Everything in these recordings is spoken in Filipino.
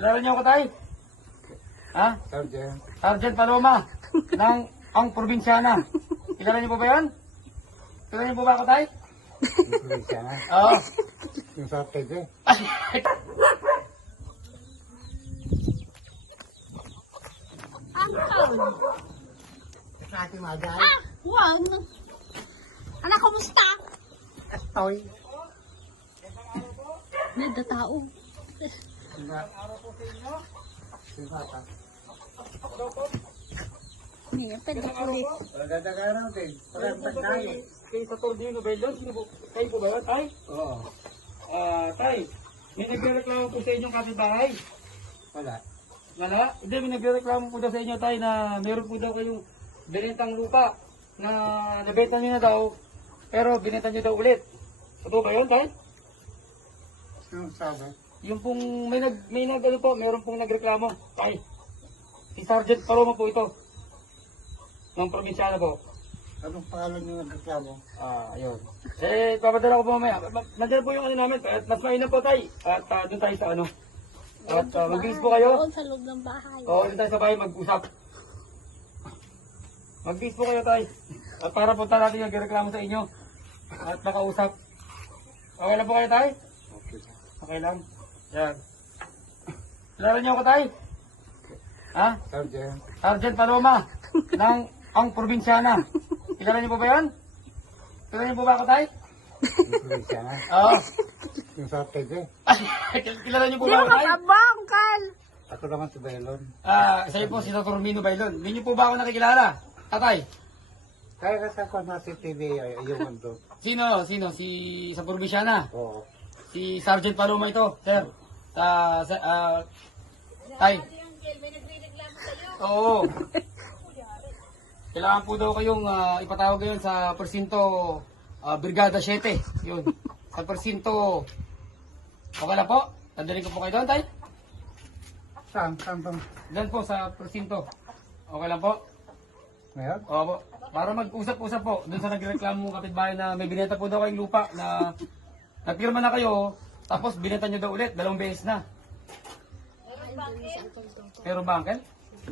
Kilala niyo ako, tay? Ha? Sergeant. Sergeant Paloma ng ang probinsyana. Kilala niyo po ba yan? Kilala niyo po ba ako, tay? Yung siya na. Oo. Yung sa TV. Sa ating magay. Wag. Anak, kumusta? Toy. Nada tao. Diba? Diba ka? Hindi, pwede kulit. Magdadagara natin. Parang pagkain. Kayo sa Tordino Bailon, sino po? Kayo po ba yan, tay? Oo. Tay, may nagreklamo po sa inyong kapitbahay. Wala. Wala? Hindi, may nagreklamo po daw sa inyo, tay, na meron po daw kayong binentang lupa na nabenta nyo na daw, pero binenta nyo daw ulit. Totoo ba yun, tay? Yung sabi. Yung pong, ano po, meron pong nagreklamo, tay. Si Sergeant Paloma po ito. Ng probinsyana po. Anong pangalan yung nagreklamo? Ayun. Papadala ko po mamaya. Nandiyan po yung ano namin. At mas mainam po tayo. At doon tayo sa ano. At mag-bis po kayo. Doon sa loob ng bahay. Oo, doon tayo sa bahay mag-usap. Mag-bis po kayo tayo. At para punta natin yung reklamo sa inyo. At makausap. Okay lang po kayo tayo? Okay. Okay lang. Yan. Kilala niyo ako tayo? Ha? Sergeant. Sergeant Paloma ng ang probinsyana. Kilala niyo po ba yan? Kilala niyo po ba ako tayo? Yung siya na. Oo. Yung sa TV. Kilala niyo po Hindi ba mo ako tayo? kapabang, Kal. Ako naman si Bailon. Sa'yo po si Dr. Mino Bailon. Hindi niyo po ba ako nakikilala? Tatay? Kaya kasi ako na si TV ay yung ando. Sino? Si sa probinsyana? Oo. Si Sergeant Paloma ito, sir. Tay. Oo. Kailangan po daw kayong ipatawag ngayon sa Presinto Brigada 7. Yun. Sa Presinto. Okay lang po? Tandalin ko po kayo doon, tay? Saan? Saan bang? Doon po sa Presinto. Okay lang po? Ngayon? Opo. Para mag-usap-usap po doon sa nagreklamo mong kapitbahay na may binenta po daw kayong lupa na nagpirma na kayo, tapos binenta nyo daw ulit, 2 beses na. Pero ba, uncle?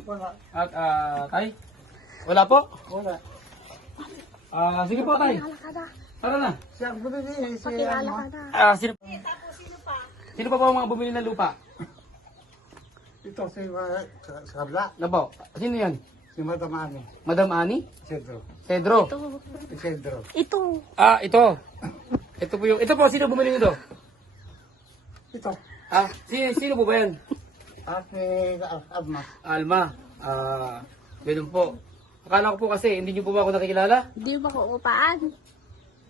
Wala. At, tay? Wala po? Wala. Sige po, tay. Pakilala ka na. Tara na. Siya ang bumili. Si Pakilala ano? ka na. Sino pa po ang mga bumili ng lupa? Ito si Kabla. Na po? Sino yan? Si Madam Ani. Madam Ani? Cedro. Cedro? Ito. Si Cedro. Ito. Ito. Ito po yung, ito po, sino bumili nito? Ito. Sino po ba yan? At si Alma. Alma. Ganun po. Akala ko po kasi, hindi niyo po ba ako nakikilala? Hindi mo ko upaan.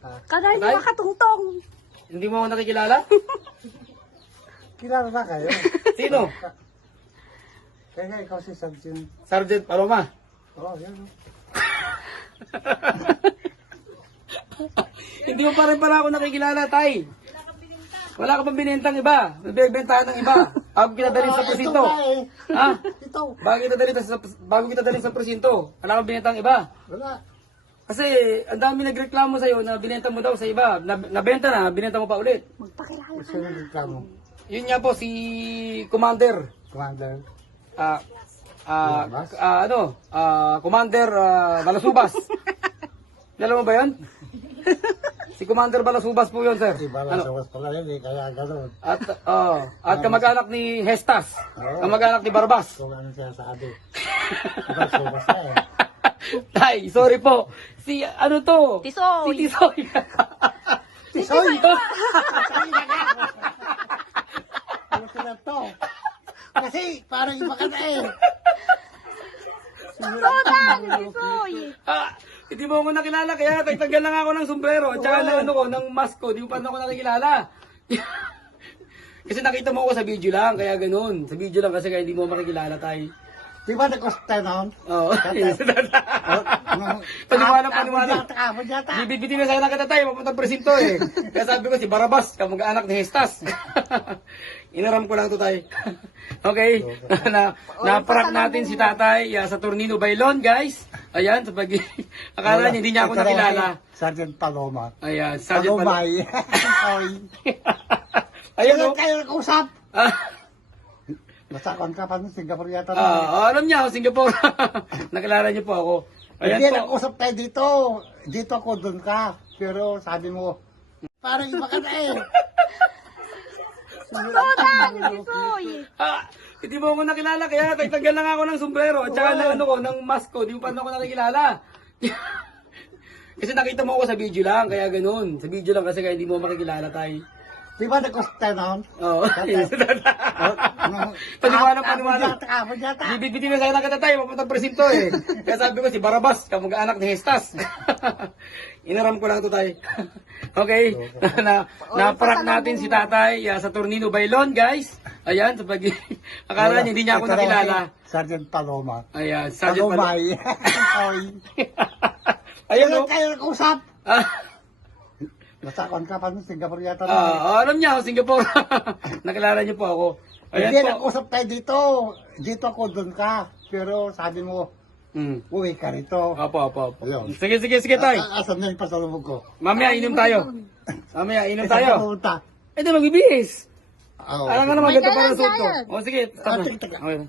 Ah, Kada hindi Patay? makatungtong. Hindi mo ako nakikilala? kilala na kayo. Sino? Kaya ikaw si Sergeant. Sergeant Paloma. Oo, yan. Hindi mo pa rin pala ako nakikilala, tay. Wala ka pang binentang iba. Nagbebentahan ng iba. Bago kita dalhin sa presinto. Ha? Ito. Bago kita dalhin sa presinto. Wala kang binentang iba. Wala. Kasi ang dami nagreklamo sa'yo na binenta mo daw sa iba. Nabenta na, binenta mo pa ulit. Magpakilala ka Sino na. reklamo? Yun nga po, si Commander. Commander. Commander Balasubas. Alam mo ba yun? Si Commander Balasubas po yun, sir. Iba lang sa was pala yun, kaya gano'n. At kamag-anak ni Hestas. Oo. Kamag-anak ni Barbas. Kung ano siya sa ado. Iba sa was na eh. Tay, sorry po. Si ano to? Tisoy. Si Tisoy. Tisoy! Ano sila to? Kasi parang iba ka na eh. Soda. Tisoy. Hindi mo ako nakilala kaya tagtagal lang ako ng sombrero at saka ng ng mask ko. Hindi mo pa ako nakikilala. Kasi nakita mo ako sa video lang, kaya ganun. Sa video lang kasi kaya hindi mo makikilala, tay. Di ba nag-costa noon? Oo. Paniwala. Abot yata. Bibiti na sana kita tayo, papuntang presinto eh. Kaya sabi ko si Barabas, kamag-anak ni Hestas. Inaram ko lang to tayo. Okay, na-prank natin si tatay sa Tornino Bailon, guys. Ayan, sa pag akala niya hindi niya ako nakilala. Sergeant Paloma. Ayan, Sergeant Paloma. Palomay. Ayan o. Kayo nag-usap. Basta kon ka pa ng Singapore yata. Alam niya ako, Singapore. Nakilala niyo po ako. Hindi, Ayan po. nag-usap tayo dito. Dito ako, doon ka. Pero sabi mo, parang iba ka na eh. Soda, Tisoy. Hindi mo ako nakilala, kaya tagtagal lang ako ng sombrero. At saka ng, ng mask ko, di mo pa ako nakikilala. Kasi nakita mo ako sa video lang, kaya ganun. Sa video lang kasi kaya hindi mo makikilala tayo. Di ba nag-usap tayo noon? Oo. Paniwala. Kapon yata. Bibitin na sana kita tayo, papuntang presinto eh. Kaya sabi ko si Barabas, kamag-anak ni Hestas. Inaram ko lang to tayo. Okay? Na-prank natin si tatay sa Tornino Bailon, guys. Ayan, sa pag akala niya hindi niya ako nakilala. Sergeant Paloma. Ayan, Sergeant Paloma. Palomay. Ayan, Kailan oh. kayo nag-usap? Ah, Basta kon ka pa ng Singapore yata. alam niya ako, Singapore. Nakilala niyo po ako. Ayan Hindi, po. nag-usap tayo dito. Dito ako, doon ka. Pero sabi mo, uwi ka rito. Opo. Ayun. Sige, tayo. Asan na yung pasalubog ko? Mamaya, inom tayo. Inom Saan tayo. ka pumunta? Eh, di magbibihis. Oo. Alam nga naman, May ganito para dalan suot ko. tayo. O, sige. Stop na. Teka. Okay.